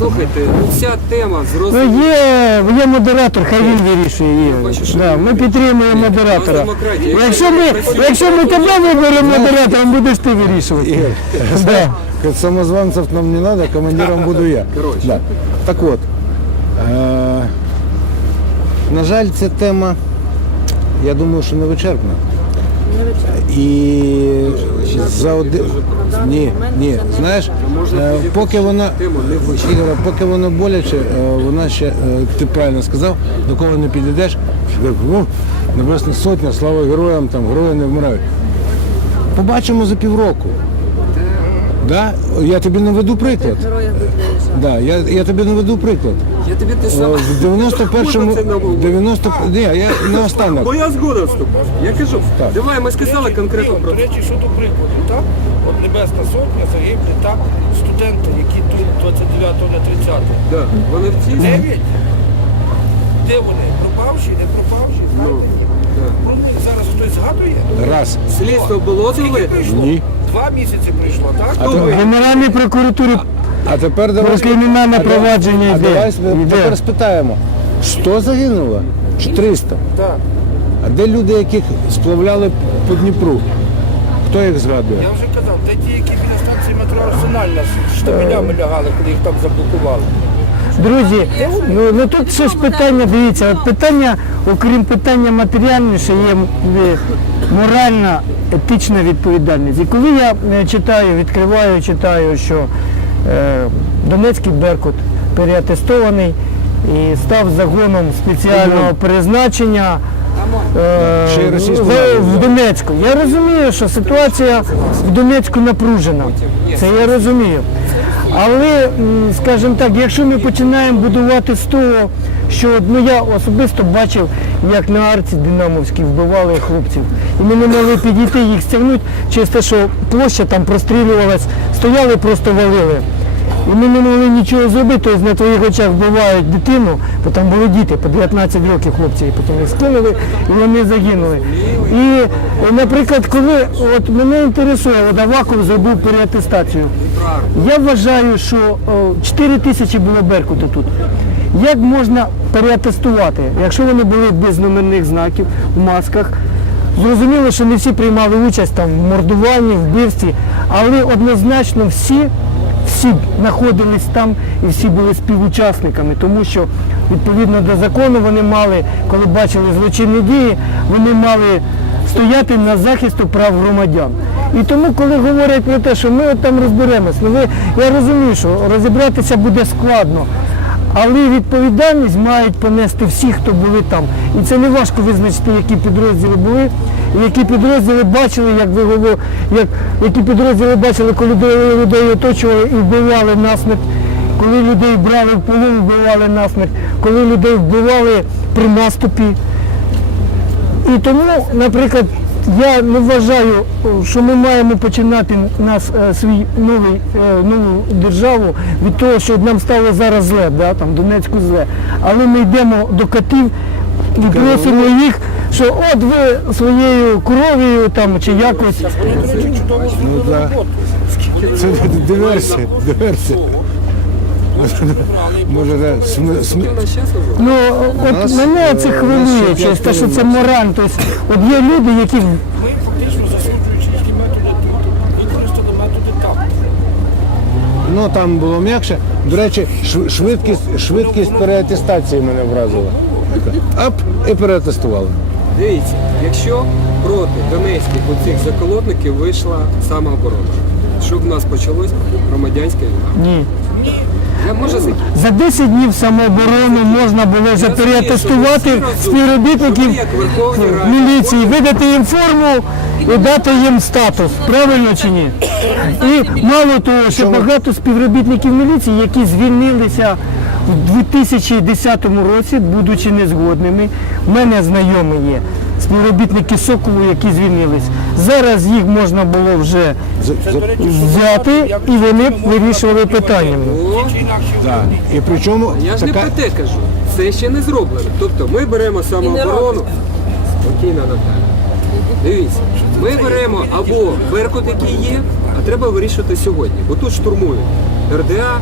Слухайте, ну ця тема Ну, є, є модератор, хай він вирішує. Є. бачу, що Да, ми підтримуємо модератора. демократія. Якщо ми, якщо ми тебе виберемо модератором, будеш ти вирішувати. Да. говорит, самозванцев нам не надо, командиром буду я. Короче. Да. Так от, е, на жаль, ця тема, я думаю, що не вичерпна. І за один... Ні, ні, знаєш, е, поки вона. Ігоре, поки воно боляче, е, вона ще, е, ти правильно сказав, до кого не підійдеш, ну, Небесна сотня, слава героям, там герої не вмирають. Побачимо за півроку. Да? Я тобі наведу приклад. Да, я, я тобі наведу приклад. Я тобі те Е, саме. В 91-му, Це нового. 90, ні, я на останок. Моя згода вступає. Я кажу, давай ми сказали конкретно про До речі, щодо прикладу, так? От Небесна Сотня загиблі, так? Студенти, які тут 29 на 30. да. Вони в цій Дев'ять? Де вони? Пропавші, не пропавші? Знаєте? Про них зараз хтось згадує? Раз. слідство було Скільки прийшло? Ні. Два місяці прийшло, так? Хто ви? В Генеральній прокуратурі А тепер давай, Про кримінальне а провадження а йде. давай ми Йде. тепер спитаємо, 100 загинуло? Чи 300? Так. А де люди, яких сплавляли по Дніпру? Хто їх згадує? Я вже казав, де ті, які біля станції метро Арсенальна з штабелями лягали, коли їх там заблокували. Друзі, ну, ну тут ще ж питання, дивіться, от питання, окрім питання матеріальне, ще є е, моральна, етична відповідальність. І коли я е, читаю, відкриваю, читаю, що Донецький Беркут переатестований і став загоном спеціального призначення. е, в- Донецьку. Я розумію, що ситуація в Донецьку напружена. Це я розумію. Але, скажімо так, якщо ми починаємо будувати з того, що ну, я особисто бачив, як на арці Динамовській вбивали хлопців. І ми не могли підійти їх стягнути через те, що площа там прострілювалась, стояли, просто валили. І ми не могли нічого зробити, тобто на твоїх очах вбивають дитину, бо там були діти по 19 років хлопці, і потім їх скинули, і вони загинули. І, наприклад, коли от мене інтересує, от Аваков зробив переатестацію. Я вважаю, що о, 4 тисячі було Беркуту тут. Як можна переатестувати, якщо вони були без номерних знаків, в масках? Зрозуміло, що не всі приймали участь там в мордуванні, вбивстві, але однозначно всі, всі знаходились там і всі були співучасниками, тому що відповідно до закону вони мали, коли бачили злочинні дії, вони мали стояти на захисту прав громадян. І тому, коли говорять про те, що ми от там розберемось, ну ви, я розумію, що розібратися буде складно. Але відповідальність мають понести всі, хто були там. І це не важко визначити, які підрозділи були, і які підрозділи бачили, як ви говор- як, які підрозділи бачили, коли людей оточували і вбивали насмерть, коли людей брали в полон, вбивали насмерть, коли людей вбивали при наступі. І тому, наприклад, я не вважаю, що ми маємо починати нас е, свій новий е, нову державу від того, що нам стало зараз зле, да, там Донецьку зле. Але ми йдемо до катів і просимо їх, що от ви своєю кров'ю там чи якось. Це диверсія, диверсія. Може, да, см- см-? Ну от нас, мене це е, хвилює, нас ще через те, що це мораль. Тобто, от є люди, які Ми фактично засуджуючи їхні методи, використали методи ТАП. Ну там було м'якше. До речі, шв- швидкість, швидкість переатестації мене вразила. Ап, і переатестували. Дивіться, якщо проти донецьких оцих заколотників вийшла самооборона, що в нас почалось громадянська війна. ні. За 10 днів самооборони можна було вже переатестувати співробітників міліції, видати їм форму і дати їм статус. Правильно чи ні? І мало того, що багато співробітників міліції, які звільнилися у 2010 році, будучи незгодними. У мене знайомі є співробітники Соколу, які звільнились. Зараз їх можна було вже взяти, і вони вирішували питання. Да. І причому Я ж не така, про те кажу. Це ще не зроблено. Тобто ми беремо самооборону. Спокійно, Наталя. Дивіться, ми беремо або Беркут, який є, а треба вирішувати сьогодні. Бо тут штурмують РДА,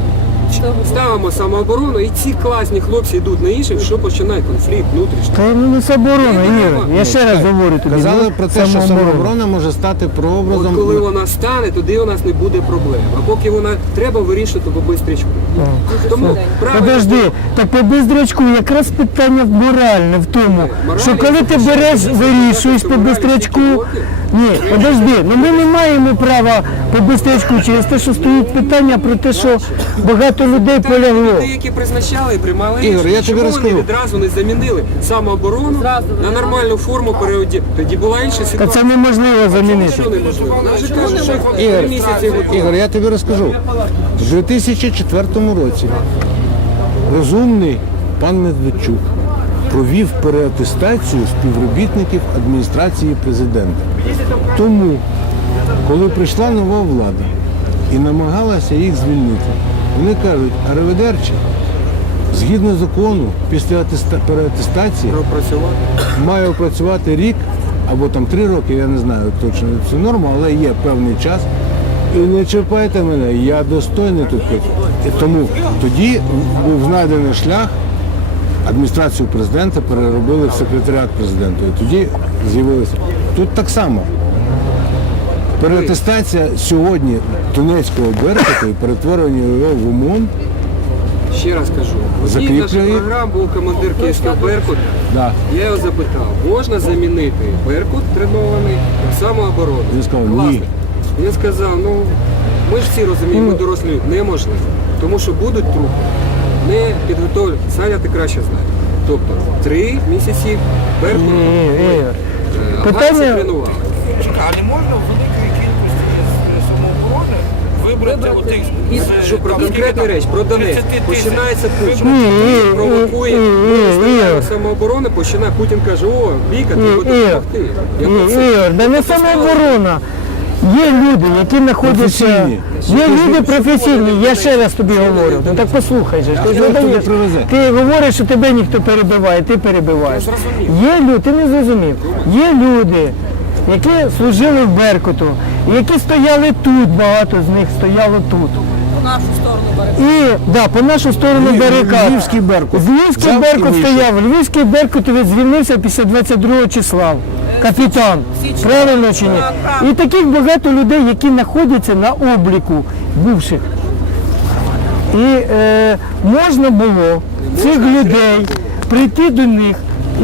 ставимо самооборону, і ці класні хлопці йдуть на інших, що починає конфлікт внутрішній. Та ну не оборона, Ігор. Я ще раз говорю тобі. Казали ну, про те, що самооборона. самооборона може стати От коли вона стане, тоді у нас не буде проблем. А поки вона треба вирішити по бистрічку. Тому правильно Подожди, так по бездрячку якраз питання моральне в тому, що коли ти береш, вирішуєш по бистрячку. Ні, подожди, ну ми не маємо права по бистрячку через те, що стоїть питання про те, що багато людей полягло. Люди, які призначали і приймали Ігор, рішення, я тобі чому вони відразу не замінили самооборону на нормальну форму переоді. Тоді була інша Та ситуація. це неможливо замінити. Неможливо? Що Ігор, три місяці готові. Ігор, я тобі розкажу. У 2004 році розумний пан Медведчук провів переатестацію співробітників адміністрації президента. Тому, коли прийшла нова влада і намагалася їх звільнити, вони кажуть, ариведерчі, згідно закону, після переатестації Пропрацювати. маю працювати рік або там три роки, я не знаю точно цю норму, але є певний час. І не чіпайте мене, я достойний тут. Тому тоді був знайдений шлях. Адміністрацію президента переробили в секретаріат президента. І тоді з'явилося. Тут так само. Переатестація сьогодні Донецького беркуту і перетворення його в ОМОН. Ще раз кажу, в одній Закріплює. програм був командир Київського Беркут. Да. Я його запитав, можна замінити Беркут тренований на самооборону? Він сказав, Класно. Він сказав, ну ми ж всі розуміємо, ми дорослі люди, неможливо. Тому що будуть трупи, не підготовлені. Саня, ти краще знаєш. Тобто три місяці е, Питання- тренували. Чекай, а не можна в великої кількості самооборони вибрати отих конкретну там, реч, про Донецьк. Починається Путін. Ні, ні, Провокує, ні. самооборони, починає Путін каже, о, Віка, ти будеш допомогти. Ігор, да не самооборона. Є люди, які знаходяться. Професійні. Є люди професійні, я ще раз тобі говорю. Ну так послухай же. Ти, задаєш, ти говориш, що тебе ніхто перебиває, ти перебиваєш. Є люди, ти не зрозумів. Є люди, які служили в Беркуту, які стояли тут, багато з них стояло тут. по нашу сторону берег. І да, по нашу сторону барикад. Львівський «Беркут». Львівський Беркут стояв. Львівський Беркут звільнився після 22 числа. Капітан. Правильно чи ні? І таких багато людей, які знаходяться на обліку бувших. І е, можна було цих людей прийти до них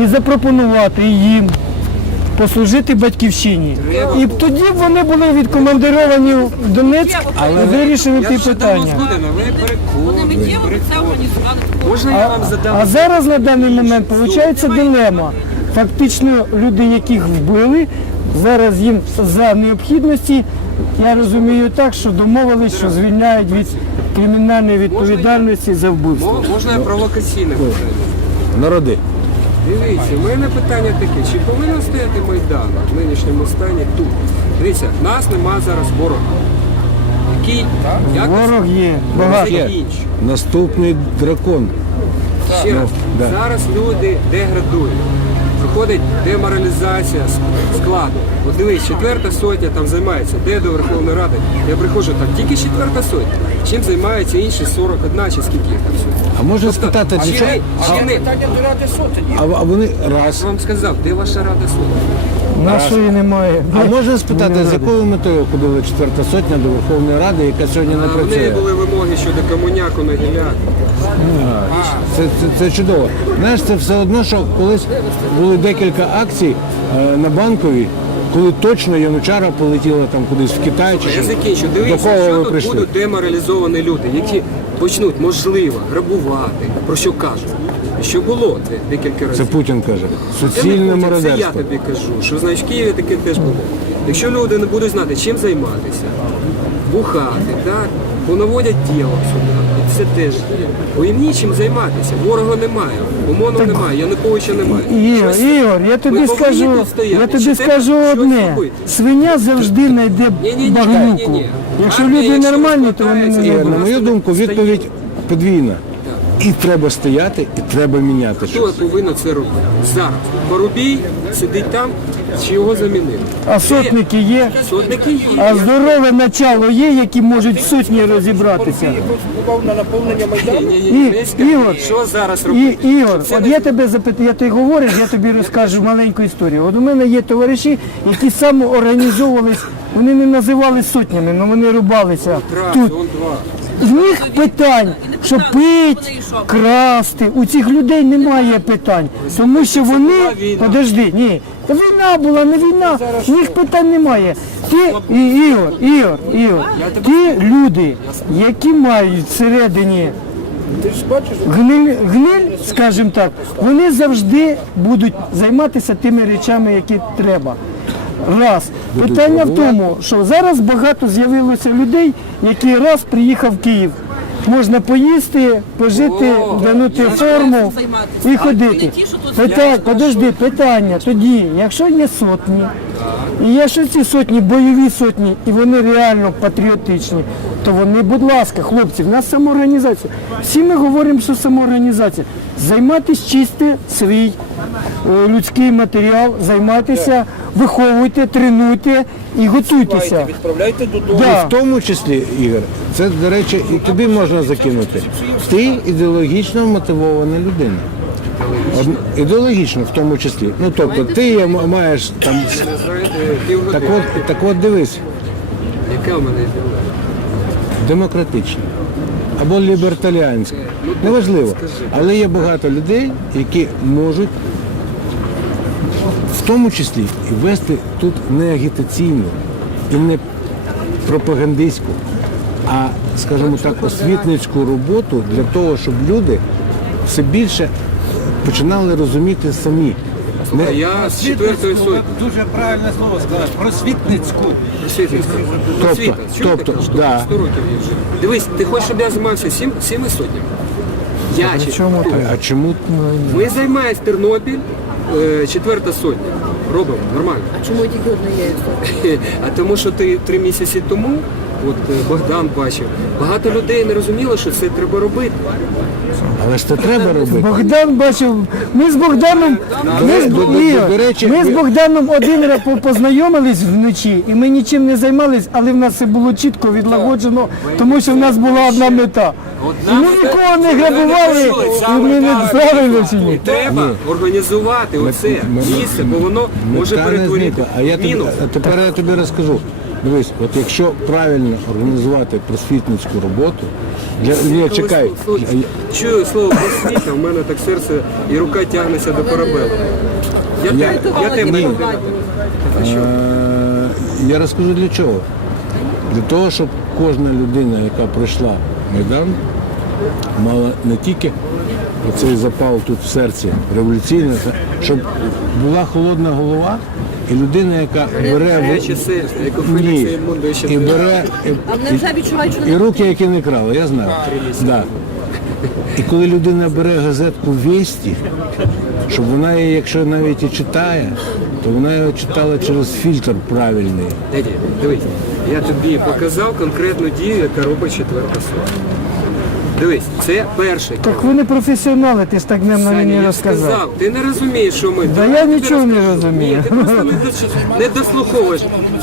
і запропонувати їм послужити батьківщині. І тоді б вони були відкомандировані в Донецьк і вирішили ті питання. Можна я вам задам? А зараз на даний момент виходить дилема. Фактично люди, яких вбили, зараз їм за необхідності, я розумію так, що домовились, що звільняють від кримінальної відповідальності за вбивство. Можна я провокаційне питання? Народи. Дивіться, у мене питання таке, чи повинен стояти Майдан в нинішньому стані тут? Дивіться, нас нема зараз ворога. Який якось Ворог є багато. Наступний дракон. Ще раз, зараз люди деградують. Проходить деморалізація складу. От дивись, четверта сотня там займається. Де до Верховної Ради? Я приходжу, там тільки четверта сотня. Чим займаються інші 41 чи скільки їх там сьогодні? А можна спитати, чи чого? не- А чи не- питання до ради сотень. А, а вони Я раз. ж вам сказав, де ваша рада сотня? Нашої немає. А можна спитати, з якою метою ходила четверта сотня до Верховної Ради, яка сьогодні не А в неї працює? були вимоги щодо комуняку на гіляк. Це, це, це чудово. Знаєш, це все одно, що колись були декілька акцій е, на банковій, коли точно Янучара полетіла там кудись в Китай чи Я закінчу. До Дивіться, кого що тут прийшли? будуть деморалізовані люди, які почнуть, можливо, грабувати, про що кажуть. Що було це декілька Це разів. Путін каже. Це не Суцільне Путін, Це я мародерство. тобі кажу, що значить в Києві таке теж було. Якщо люди не будуть знати, чим займатися, бухати, так, понаводять тіло сюди, і теж. Бо їм нічим займатися, ворога немає, ОМОНу немає, Януковича немає. Ігор, Щось- Ігор, я тобі Ми скажу, стояти, я тобі чи скажу одне. робити? Свиня завжди знайде багнюку. Якщо люди нормальні, то вони не на мою думку, відповідь подвійна. І треба стояти, і треба міняти Хто щось. повинен це робити? Зараз. Парубій сидить там, чи його замінили. А сотники є, Сотники є. а здорове начало є, які можуть в сотні розібратися. Ти на наповнення Майдану? Ні, ні, ні, не скажи. Ігор, що зараз І, робити? Ігор, Це от не- я тебе запитаю, я ти говориш, я тобі розкажу маленьку історію. От у мене є товариші, які самоорганізовувались, вони не називали сотнями, але вони рубалися Раз, тут. он два. З них питань, що пить, красти. У цих людей немає питань, тому що вони. Подожди, ні. Війна була, не війна. В них питань немає. Ті, і, Ігор, Ігор, Ігор, ті люди, які мають всередині Ти ж бачиш, гниль, гниль, скажімо так, вони завжди будуть займатися тими речами, які треба. Раз. Питання в тому, що зараз багато з'явилося людей, які раз приїхав в Київ. Можна поїсти, пожити, вдягнути форму і ходити. Питання, подожди, питання тоді, якщо є сотні, і якщо ці сотні бойові сотні, і вони реально патріотичні, то вони, будь ласка, хлопці, в нас самоорганізація. Всі ми говоримо, що самоорганізація. Займайтесь чисти свій е, людський матеріал, займайтеся, виховуйте, тренуйте і готуйтеся. відправляйте додому. Да. В тому числі, Ігор, це, до речі, і тобі можна закинути. Ти ідеологічно мотивована людина. Од- Ідеологічно в тому числі. Ну тобто ти є- маєш там. Так от, так от дивись, Яка в мене ідея? демократична або лібертаріанська. Неважливо. Але є багато людей, які можуть в тому числі і вести тут не агітаційну і не пропагандистську, а, скажімо так, освітницьку роботу для того, щоб люди все більше починали розуміти самі. А я з четвертої сотні. Дуже правильне слово сказав, просвітницьку. Освітницька. Тобто- Освіта. Чуєш тобто. Сто- да. Років вже. Дивись, ти хочеш, щоб я займався сім, сіми сотнями? Я чи чому? А чому Ми займаємось Тернопіль, четверта сотня. Робимо, нормально. А Чому тільки однією? А тому, що ти три місяці тому, от е, Богдан бачив, багато людей не розуміло, що це треба робити. але ж це треба робити? Богдан бачив, ми з Богданом, ми з, речі, ми з Богданом один раз познайомились вночі, і ми нічим не займались, але в нас все було чітко відлагоджено, тому що в нас була одна мета. І ми нікого не грабували, і ми не правильно чи ні. Треба організувати оце місце, бо воно може перетворити. А я тобі, а тепер я тобі розкажу. Дивись, от якщо правильно організувати просвітницьку роботу, для ні, чекай, Чую слово просвіта, в мене так серце і рука тягнеться до парабелу. Я, Я- те- я тебе Ні. людина. Е, Я розкажу для чого. Для того, щоб кожна людина, яка пройшла Майдан, мала не тільки оцей запал тут в серці революційний, щоб була холодна голова і людина, яка бере Ні. І бере і, А вони вже відчувають, що і не руки, які не крали, я знаю. Да. І коли людина бере газетку «Вісті», щоб вона її, якщо навіть і читає, то вона його читала через фільтр правильний. Дяді, дивись, я тобі показав конкретну дію, яка робить четверта сотня. Дивись, це перше. Так ви не професіонали, ти ж так нам Саня, мені я ж розказав. сказав, ти не розумієш, що ми. Да Давай я тобі нічого не розкажу. розумію. Ні, ти просто не, не дослуховуєш.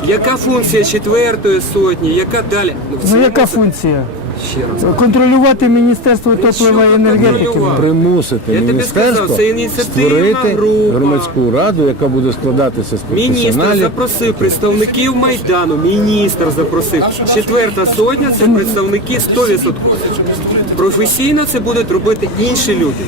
Яка функція четвертої сотні, яка далі? в Ну цілому яка це- функція? Ще раз. Контролювати Міністерство топлива і енергетики. контролювати? Примусити Я тобі міністерство сказав, це ініціативна створити група. громадську раду, яка буде складатися з Міністр професіоналів. запросив представників Майдану, міністр запросив. Четверта сотня це представники 100%. Професійно це будуть робити інші люди.